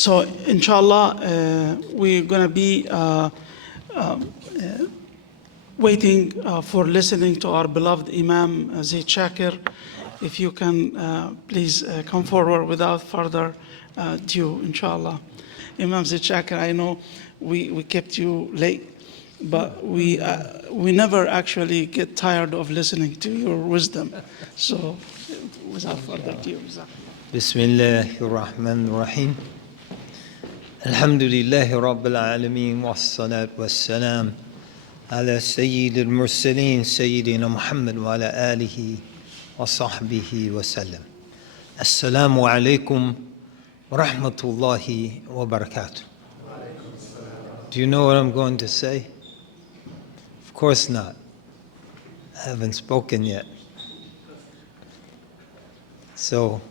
So, inshallah, we're going to be waiting for listening to our beloved Imam Zaid Shakir. If you can please come forward without further ado, inshallah. Imam Zaid Shakir, I know we kept you late, but we never actually get tired of listening to your wisdom. So, without further ado, Bismillahirrahmanirrahim. Alhamdulillahi Rabbil Alameen wassalat wassalam ala Sayyidil Mursaleen Sayyidina Muhammad wa ala alihi wa sahbihi wa sallam. Assalamu alaikum wa rahmatullahi wa barakatuh. Do you know what I'm going to say? Of course not. I haven't spoken yet. So,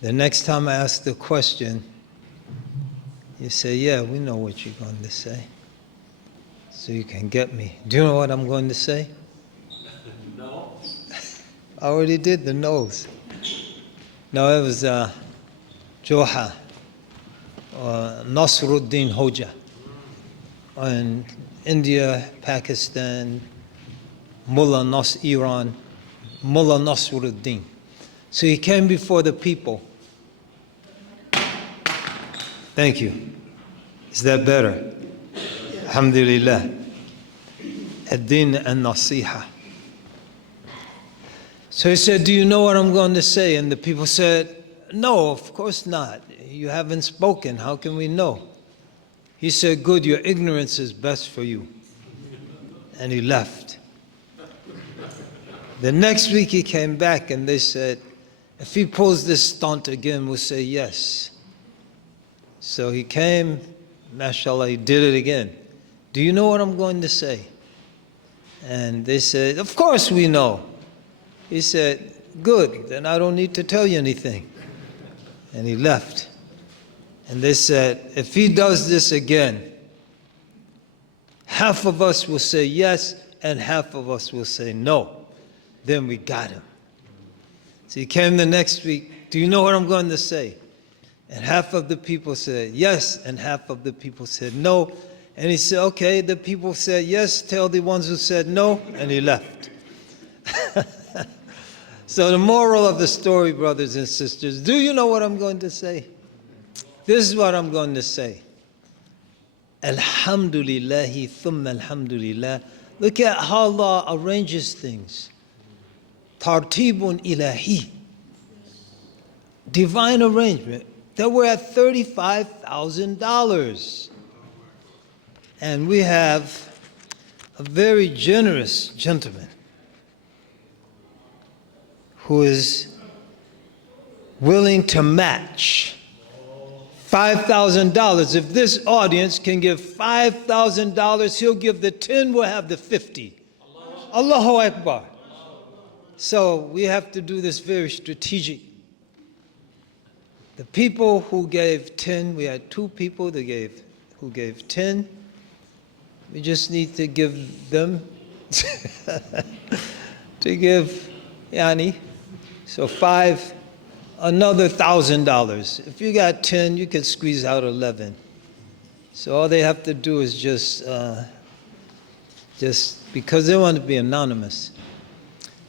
the next time I ask the question, you say, yeah, we know what you're going to say. So you can get me. Do you know what I'm going to say? No. I already did the nose. No, it was Joha, Nasruddin Hoja. In India, Pakistan, Iran, Mullah Nasruddin. So he came before the people. Thank you. Is that better? Yes. Alhamdulillah. Ad-din an-nasiha. So he said, do you know what I'm going to say? And the people said, no, of course not. You haven't spoken. How can we know? He said, good, your ignorance is best for you. And he left. The next week he came back and they said, if he pulls this stunt again, we'll say yes. So he came, mashallah, he did it again. Do you know what I'm going to say? And they said, of course we know. He said, good, then I don't need to tell you anything. And he left. And they said, if he does this again, half of us will say yes, and half of us will say no. Then we got him. So he came the next week, do you know what I'm going to say? And half of the people said yes, and half of the people said no. And he said, okay, the people said yes, tell the ones who said no, and he left. So the moral of the story, brothers and sisters, do you know what I'm going to say? This is what I'm going to say. Alhamdulillahi thumma alhamdulillah. Look at how Allah arranges things. Tartibun ilahi. Divine arrangement. That we're at $35,000. And we have a very generous gentleman who is willing to match $5,000. If this audience can give $5,000, he'll give the 10, we'll have the 50. Allahu Akbar. So we have to do this very strategic. The people who gave 10, we had 2 people who gave 10. We just need to give them to give Yani. So 5, another $1,000. If you got 10, you can squeeze out 11. So all they have to do is just because they want to be anonymous.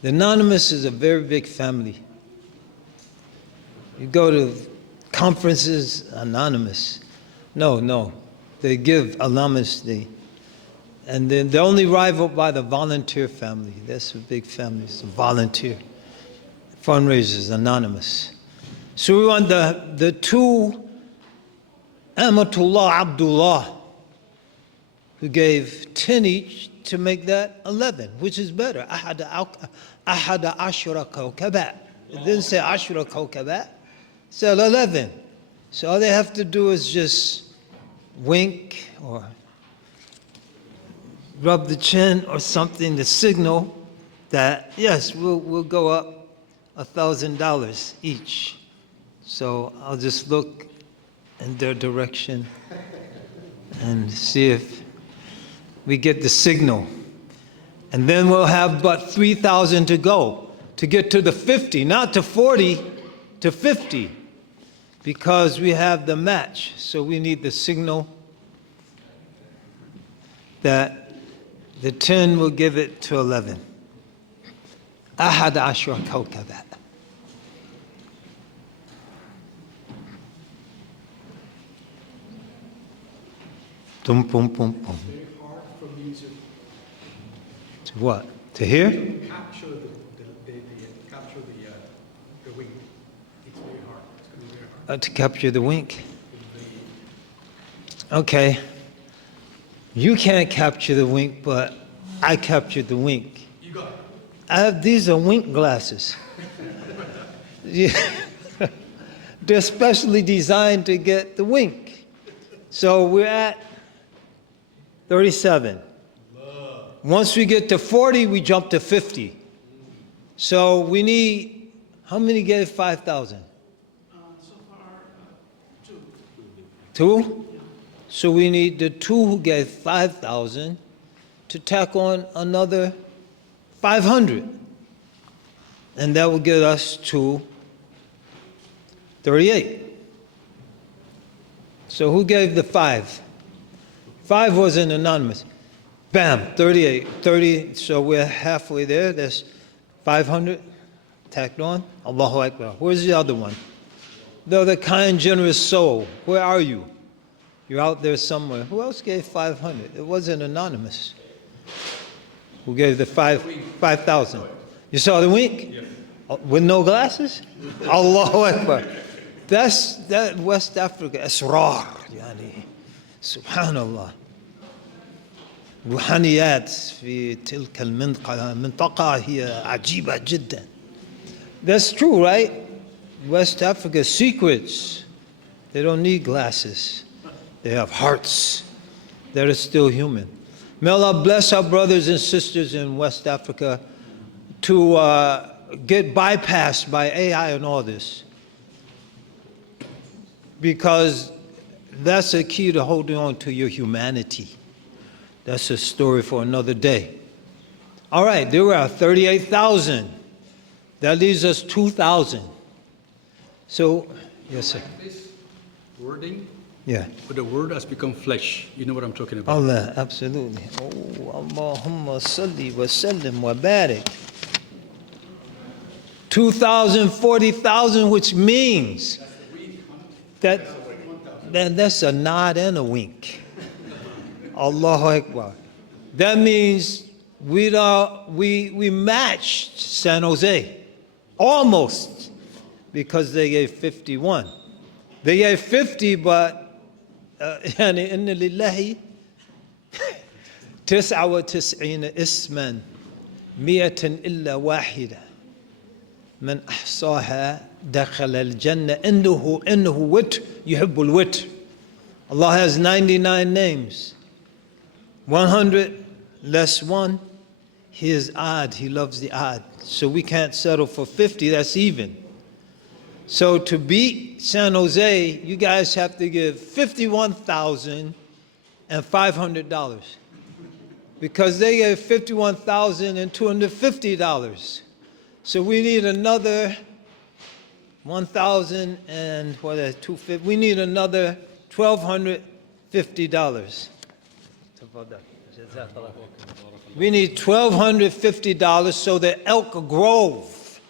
The anonymous is a very big family. You go to conferences, anonymous. No. They give anonymously. And then they're only rivaled by the volunteer family. That's a big family. It's a volunteer. Fundraisers, anonymous. So we want the 2 Amatullah Abdullah who gave 10 each to make that 11, which is better. Ahada ashura kawkabat. It didn't say ashura kawkabat. It said 11. So all they have to do is just wink or rub the chin or something to signal that, yes, we'll go up $1,000 each. So I'll just look in their direction and see if we get the signal. And then we'll have but 3,000 to go to get to the 50, not to 40, to 50. because we have the match. So we need the signal that the 10 will give it to 11. أحد عشر كوكبا. Tum pum pum pum. It's very hard for music To what? To hear? to capture the wing. It's very hard. It's going to be very hard. To capture the wink. Okay. You can't capture the wink, but I captured the wink. You got it. These are wink glasses. Yeah. They're specially designed to get the wink. So we're at 37. Once we get to 40, we jump to 50. So we need, how many gave 5,000? So far, two. Two? So we need the two who gave 5,000 to tack on another 500. And that will get us to 38. So who gave the 5? 5 wasn't anonymous. Bam, 38, 30. So we're halfway there. That's 500 tacked on. Allahu Akbar. Where's the other one? The other kind, generous soul. Where are you? You're out there somewhere. Who else gave 500? It wasn't anonymous. Who gave the 5,000? You saw the wink? Yes. With no glasses? Allahu Akbar. That's that West Africa. Asrar. Yani. Subhanallah. روحانيات في تلك المنطقة هي عجيبة جدا. That's true, right? West Africa secrets. They don't need glasses. They have hearts that are still human. May Allah bless our brothers and sisters in West Africa to get bypassed by AI and all this. Because that's a key to holding on to your humanity. That's a story for another day. All right, there were 38,000. That leaves us 2,000. So, yes, sir. This wording, Yeah. but the word has become flesh. You know what I'm talking about. Allah, absolutely. Oh, Allahumma salli wa sallim wa barik. 2,000, 40,000, which means that's a nod and a wink. Allahu Akbar. That means we matched San Jose, almost, because they gave 51. They gave 50, but يعني إن لله 99 اسما 100 إلا واحدة من أحصاها دخل الجنة إنه وتر يحب الوتر. Allah has 99 names. 100 less 1, he is odd. He loves the odd. So we can't settle for 50. That's even. So to beat San Jose, you guys have to give $51,500 because they gave $51,250. So we need another 1,000 and what is 250? We need another $1,250. We need $1,250 so that Elk Grove,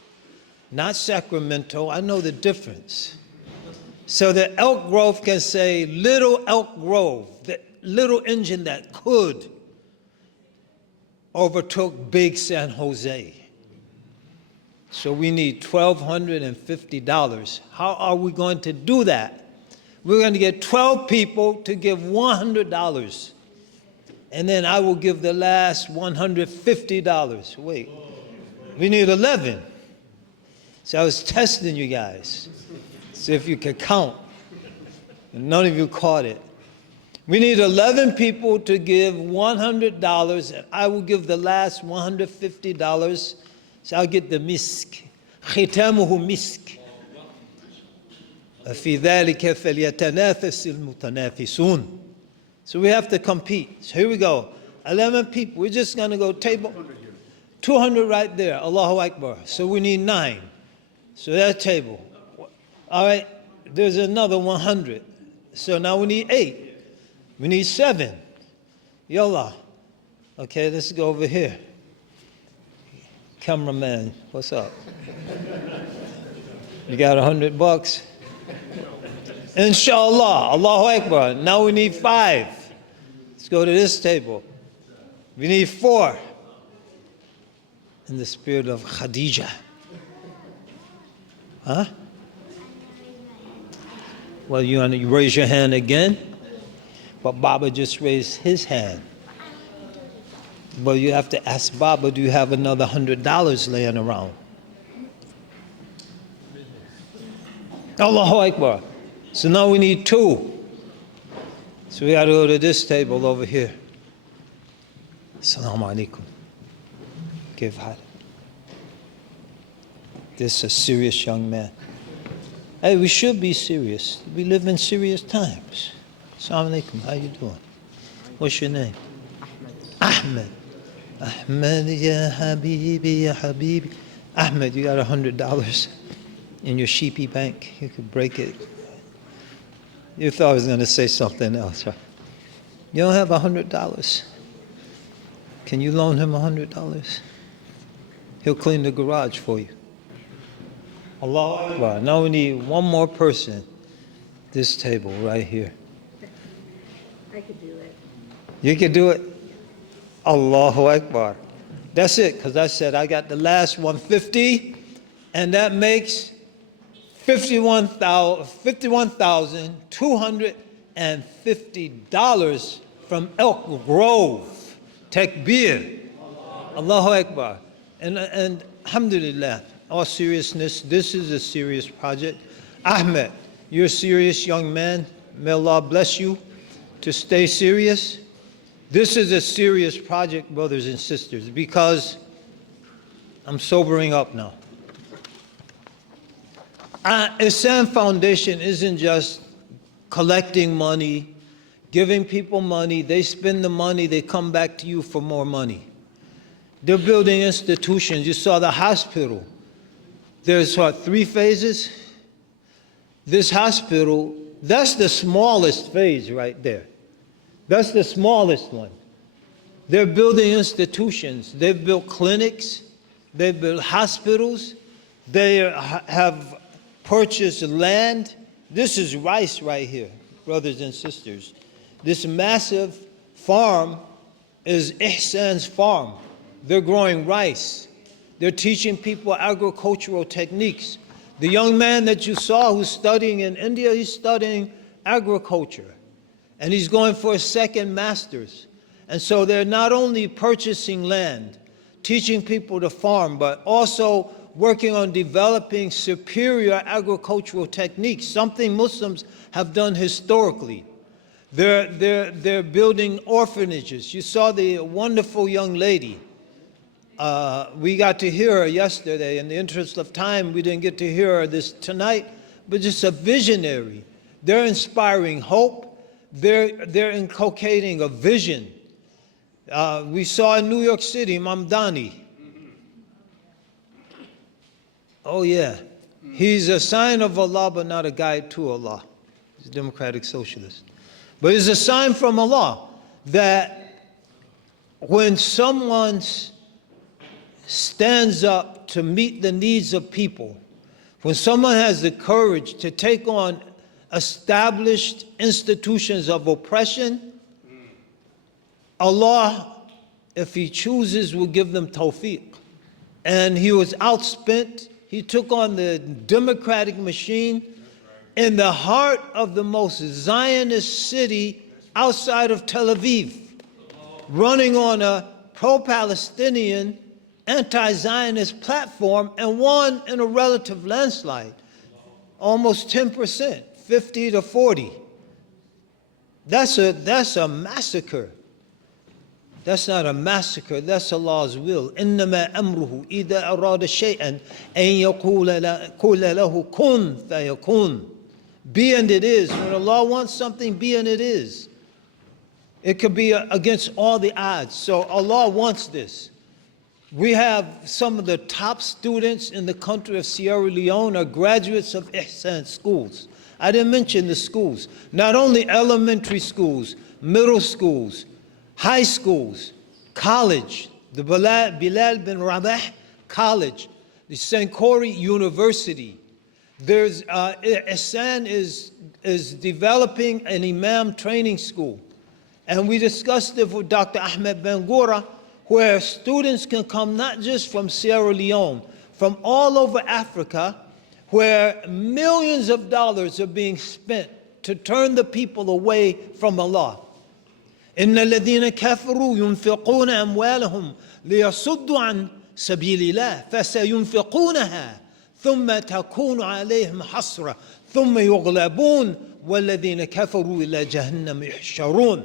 not Sacramento, I know the difference. So that Elk Grove can say, little Elk Grove, the little engine that could overtook big San Jose. So we need $1,250. How are we going to do that? We're going to get 12 people to give $100. And then I will give the last $150. Wait, we need 11. So I was testing you guys, see if you could count. And none of you caught it. We need 11 people to give $100, and I will give the last $150. So I'll get the misk. ختامه مسك. في ذلك فليتنافس المتنافسون. So we have to compete. So here we go. 11 people. We're just going to go table. 200 right there. Allahu Akbar. So we need 9. So that table. All right. There's another 100. So now we need 8. We need 7. Yallah. Okay, let's go over here. Cameraman, what's up? You got $100? Inshallah, Allahu Akbar. Now we need 5. Let's go to this table. We need 4. In the spirit of Khadija. Huh? Well, you raise your hand again, but Baba just raised his hand. But you have to ask Baba, do you have another $100 laying around? Allahu Akbar. So now we need 2. So we got to go to this table over here. Assalamu alaikum. Give had. This is a serious young man. Hey, we should be serious. We live in serious times. Assalamu alaikum. How you doing? What's your name? Ahmed. Ahmed, ya habibi, ya habibi. Ahmed, you got $100 in your sheepy bank. You could break it. You thought I was going to say something else, right? You don't have $100. Can you loan him $100? He'll clean the garage for you. Allahu Akbar. Now we need one more person. This table right here. I could do it. You can do it? Allahu Akbar. That's it, because I said I got the last 150, and that makes $51,250 from Elk Grove. Takbir. Allahu Akbar. And alhamdulillah, all seriousness, this is a serious project. Ahmed, you're a serious young man. May Allah bless you to stay serious. This is a serious project, brothers and sisters, because I'm sobering up now. Islam Foundation isn't just collecting money, giving people money, they spend the money, they come back to you for more money. They're building institutions. You saw the hospital. There's what, 3 phases? This hospital, that's the smallest phase right there. That's the smallest one. They're building institutions. They've built clinics. They've built hospitals. They have purchased land. This is rice right here, brothers and sisters. This massive farm is Ihsan's farm. They're growing rice. They're teaching people agricultural techniques. The young man that you saw who's studying in India, he's studying agriculture. And he's going for a second master's. And so they're not only purchasing land, teaching people to farm, but also working on developing superior agricultural techniques, something Muslims have done historically. They're building orphanages. You saw the wonderful young lady. We got to hear her yesterday. In the interest of time, we didn't get to hear her this tonight, but just a visionary. They're inspiring hope. They're inculcating a vision. We saw in New York City, Mamdani. Oh yeah, he's a sign of Allah, but not a guide to Allah. He's a democratic socialist. But it's a sign from Allah that when someone stands up to meet the needs of people, when someone has the courage to take on established institutions of oppression, Allah, if He chooses, will give them tawfiq. And he was outspent. He took on the democratic machine in the heart of the most Zionist city outside of Tel Aviv, running on a pro-Palestinian, anti-Zionist platform, and won in a relative landslide, almost 10%. 50 to 40. That's a massacre. That's not a massacre, that's Allah's will. إِنَّمَا أَمْرُهُ إِذَا أَرَادَ شَيْئًا أَن يَقُولَ لَهُ كُن فَيَكُونُ. Be and it is. When Allah wants something, be and it is. It could be against all the odds. So Allah wants this. We have some of the top students in the country of Sierra Leone are graduates of Ihsan schools. I didn't mention the schools. Not only elementary schools, middle schools, high schools, college, the Bilal bin Rabah College, the Sankore University. There's Ihsan is developing an Imam training school. And we discussed it with Dr. Ahmed Bangura, where students can come not just from Sierra Leone, from all over Africa, where millions of dollars are being spent to turn the people away from Allah. إن الذين كفروا ينفقون أموالهم ليصدوا عن سبيل الله فسينفقونها ثم تكون عليهم حسرة ثم يغلبون والذين كفروا إلى جهنم يحشرون.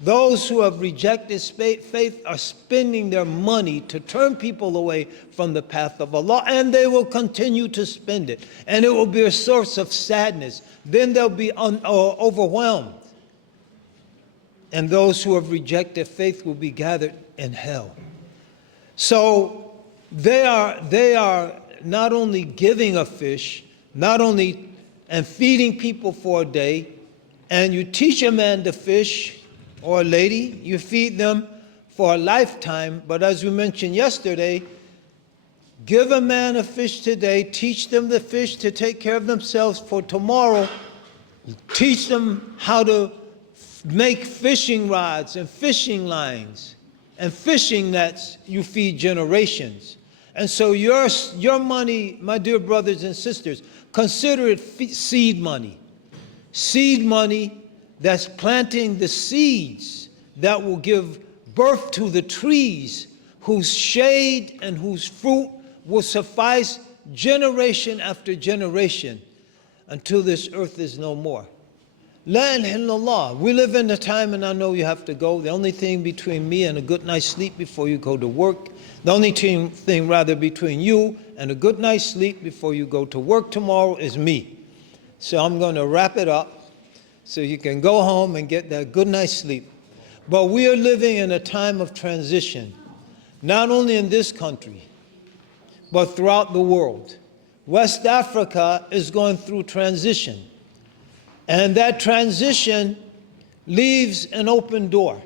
Those who have rejected faith are spending their money to turn people away from the path of Allah, and they will continue to spend it. And it will be a source of sadness. Then they'll be overwhelmed. And those who have rejected faith will be gathered in hell. So they are not only giving a fish, not only and feeding people for a day, and you teach a man to fish, or a lady, you feed them for a lifetime. But as we mentioned yesterday, give a man a fish today, teach them the fish to take care of themselves for tomorrow, teach them how to make fishing rods and fishing lines and fishing nets. You feed generations. And so your money, my dear brothers and sisters, consider it seed money. Seed money that's planting the seeds that will give birth to the trees whose shade and whose fruit will suffice generation after generation until this earth is no more. La ilaha illallah. We live in a time, and I know you have to go. The only thing between me and a good night's sleep before you go to work, the only thing rather between you and a good night's sleep before you go to work tomorrow is me. So I'm going to wrap it up so you can go home and get that good night's sleep. But we are living in a time of transition, not only in this country, but throughout the world. West Africa is going through transition. And that transition leaves an open door.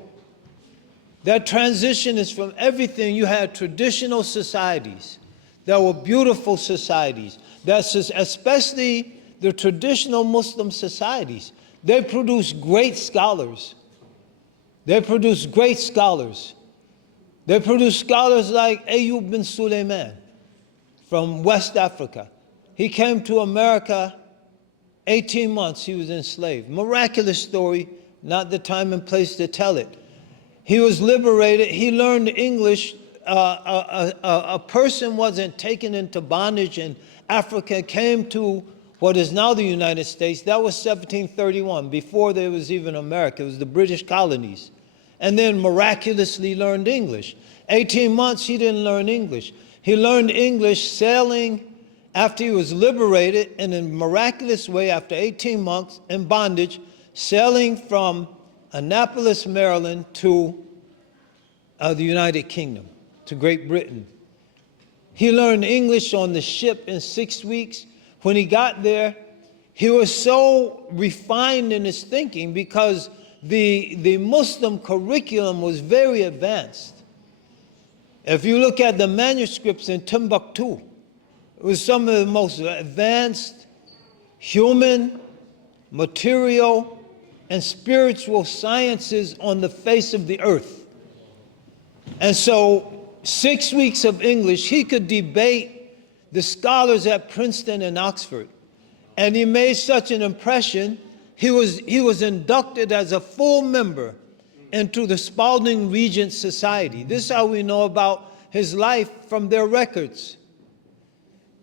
That transition is from everything. You had traditional societies that were beautiful societies, especially the traditional Muslim societies. They produce great scholars. They produce great scholars. They produce scholars like Ayyub bin Sulaiman from West Africa. He came to America, 18 months he was enslaved. Miraculous story, not the time and place to tell it. He was liberated. He learned English. A person wasn't taken into bondage in Africa, came to what is now the United States. That was 1731, before there was even America. It was the British colonies. And then miraculously learned English. 18 months he didn't learn English. He learned English sailing after he was liberated in a miraculous way after 18 months in bondage, sailing from Annapolis, Maryland to the United Kingdom, to Great Britain. He learned English on the ship in 6 weeks. When he got there, he was so refined in his thinking because the Muslim curriculum was very advanced. If you look at the manuscripts in Timbuktu, it was some of the most advanced human, material, and spiritual sciences on the face of the earth. And so 6 weeks of English, he could debate the scholars at Princeton and Oxford. And he made such an impression, he was inducted as a full member into the Spalding Regent Society. This is how we know about his life from their records.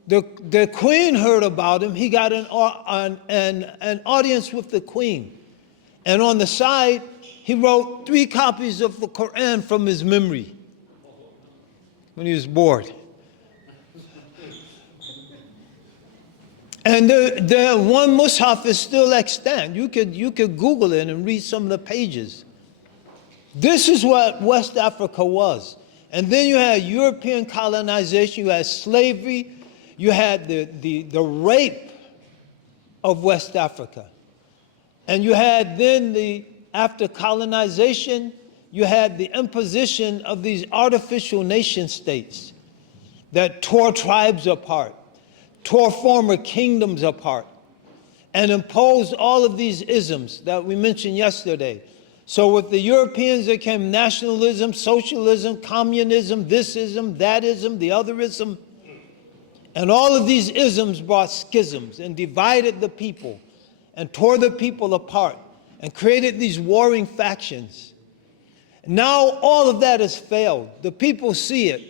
The Queen heard about him. He got an audience with the Queen. And on the side, he wrote 3 copies of the Quran from his memory when he was bored. And the one mushaf is still extant. You could Google it and read some of the pages. This is what West Africa was. And then you had European colonization, you had slavery, you had the rape of West Africa. And you had then after colonization, you had the imposition of these artificial nation states that tore tribes apart, tore former kingdoms apart, and imposed all of these isms that we mentioned yesterday. So with the Europeans, there came nationalism, socialism, communism, thisism, thatism, the otherism. And all of these isms brought schisms and divided the people and tore the people apart and created these warring factions. Now all of that has failed. The people see it.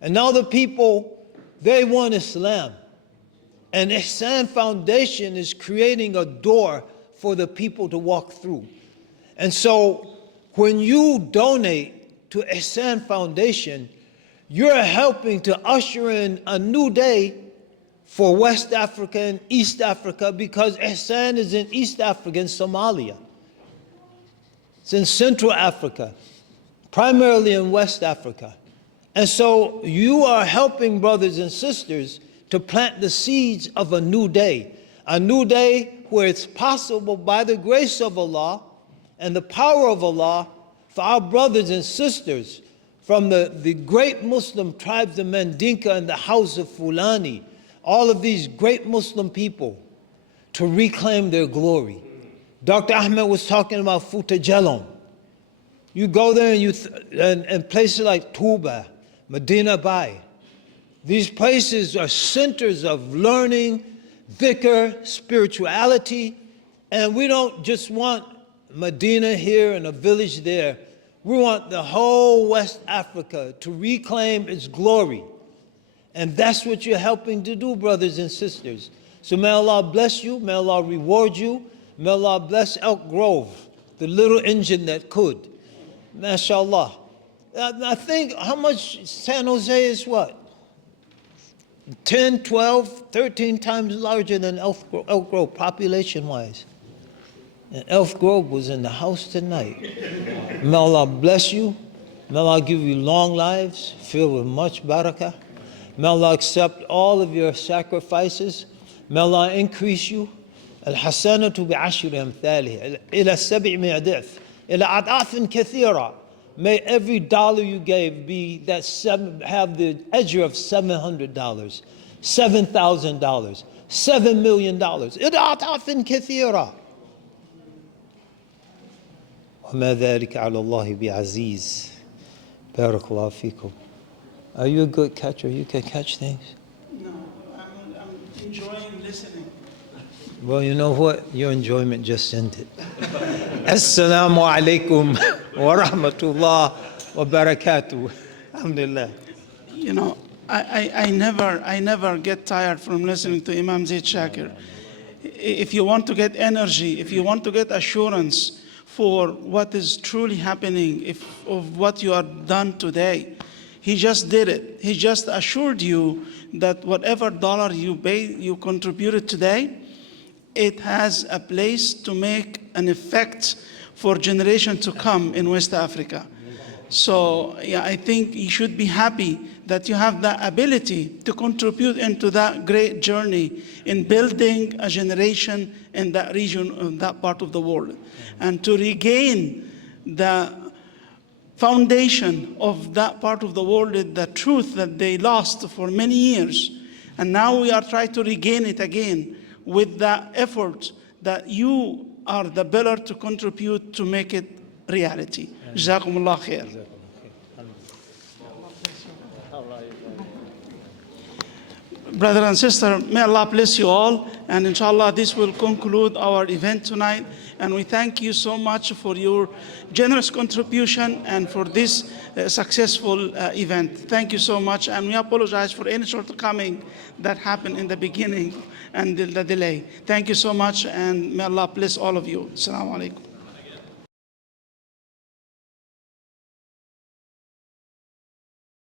And now the people, they want Islam. And Ihsan Foundation is creating a door for the people to walk through. And so when you donate to Ihsan Foundation, you're helping to usher in a new day for West Africa and East Africa, because Ihsan is in East Africa and Somalia. It's in Central Africa, primarily in West Africa. And so you are helping brothers and sisters to plant the seeds of a new day where it's possible by the grace of Allah and the power of Allah for our brothers and sisters from the great Muslim tribes of Mandinka and the House of Fulani, all of these great Muslim people, to reclaim their glory. Dr. Ahmed was talking about Futa Jalon. You go there and places like Tuba, Medina Bay. These places are centers of learning, dhikr, spirituality, and we don't just want Medina here and a village there. We want the whole West Africa to reclaim its glory. And that's what you're helping to do, brothers and sisters. So may Allah bless you, may Allah reward you, may Allah bless Elk Grove, the little engine that could. MashaAllah. I think, how much San Jose is what? 10, 12, 13 times larger than Elk Grove, population-wise. And Elk Grove was in the house tonight. May Allah bless you. May Allah give you long lives filled with much barakah. May Allah accept all of your sacrifices. May Allah increase you. Al-hasanatu bi'ashri amthaliha ila 700 ضعف ila ad'af kathira. May every dollar you gave have the ajr of $700, $7,000, $7 million. ila ad'af kathira. وما ذلك على الله بعزيز. بارك الله فيكم. Are you a good catcher? You can catch things? No, I'm enjoying listening. Well, you know what? Your enjoyment just ended. Assalamu alaikum wa rahmatullah wa barakatuh. Alhamdulillah. You know, I never get tired from listening to Imam Zaid Shakir. If you want to get energy, if you want to get assurance for what is truly happening, of what you are done today, he just did it. He just assured you that whatever dollar you contributed today, it has a place to make an effect for generations to come in West Africa. So yeah, I think you should be happy that you have the ability to contribute into that great journey in building a generation in that region, in that part of the world, and to regain the foundation of that part of the world, the truth that they lost for many years. And now we are trying to regain it again with the effort that you are the pillar to contribute to make it reality. Jazakumullah khair. Brother and sister, may Allah bless you all. And inshallah, this will conclude our event tonight. And we thank you so much for your generous contribution and for this successful event. Thank you so much. And we apologize for any shortcoming that happened in the beginning and the delay. Thank you so much. And may Allah bless all of you. Assalamu alaikum.